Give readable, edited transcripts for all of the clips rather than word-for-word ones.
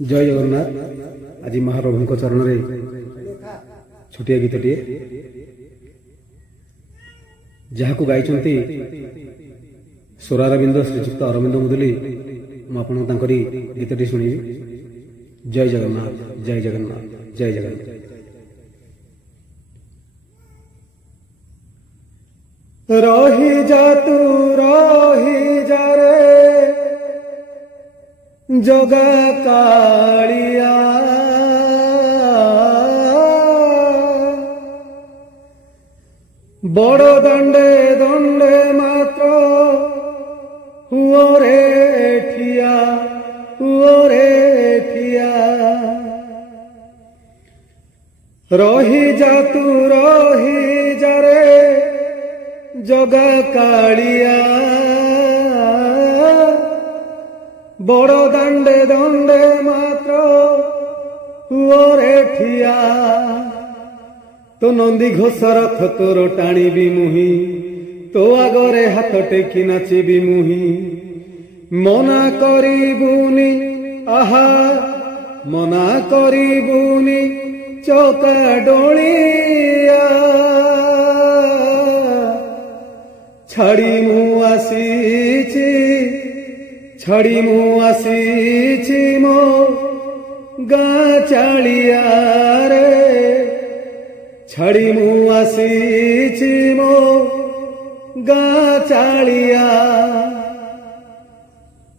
जय जगन्नाथ। आज महाप्रभु चरण में छोटिया गीतटे जहाँ गाई स्वरारविंद श्रीजुक्त अरविंद मुदुली मुझे गीतटी शुणी। जय जगन्नाथ जय जगन्नाथ जय जगन्नाथ। रही जा तू रही जा रे जगा कालिया, बड़ दंडे दंडे मात्र हुओ रे ठिया, हुओ रे ठिया। रही जा तू रही जा रे जगा कालिया, बड़ दंडे दंडे मात्र हुओ रे ठिया। तो नंदी घोष रथ तोर टाणी मुही, तो आगरे हाथ टेकी नाचिबी मुही। मना करिबुनी आहा मना करिबुनी चौका डोलिया, छाड़ी मु आसीची छाड़ी मु आसीची मो गाँ चालिया रे, छाड़ी मु आसीची मो गाँ चालिया।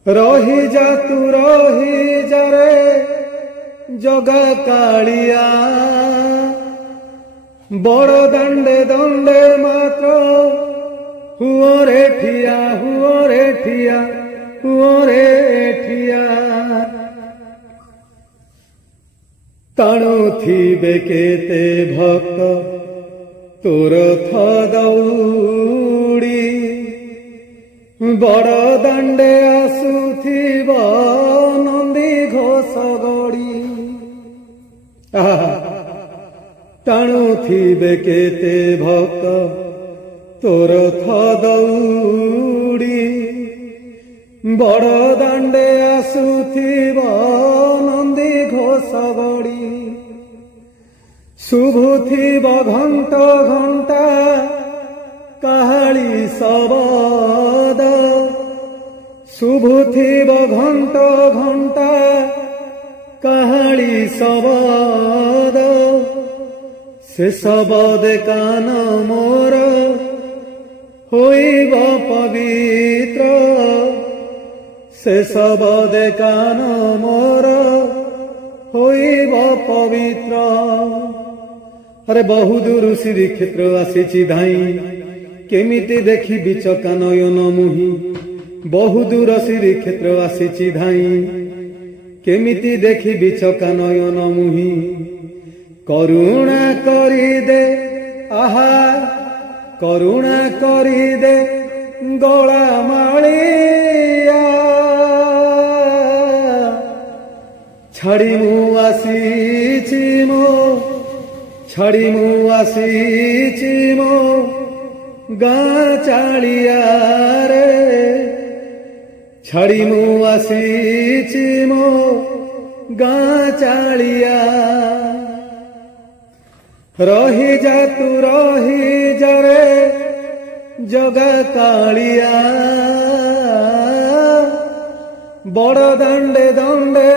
रही जा तू रही जा रे जगा कालिया, बड़ दंडे दंडे मात्र हुओ रे ठिया, हुओ रे ठिया, हुओ रे ठिया। ताणुथिबे केते भक्त तोर थ दौड़ी, बड़ दंडे आसुथिब नंदी घोष गड़ी। टाणुथिबे केते भक्त तोर थ दौड़ी, बड़ दांडे आसुथिब नंदी घोष गड़ी। शुभुथिब घंट घंटा काहाली शबद, शुभुथिब घंट घंटा काहाली शबद। से शबद कान मोर होइब पवित्र, से शबद कान मोर होइब पवित्र। अरे बहुदूर श्रीक्षेत्र आसीची धाई, केमिति देखी बिचका नयन मुही। बहुदूर श्रीक्षेत्र आसीची धाई, केमिति देखी बिचका नयन मुही। करुणा करी दे आहा करुणा करी दे गला मालिया, छाड़ी मु आसीची मो छाड़ी मु आसीची मो गाँ चालिया रे, छाड़ी मु आसीची मो गाँ चालिया। रही जा तू रही जा रे जगा कालिया, बड़ दंडे दंडे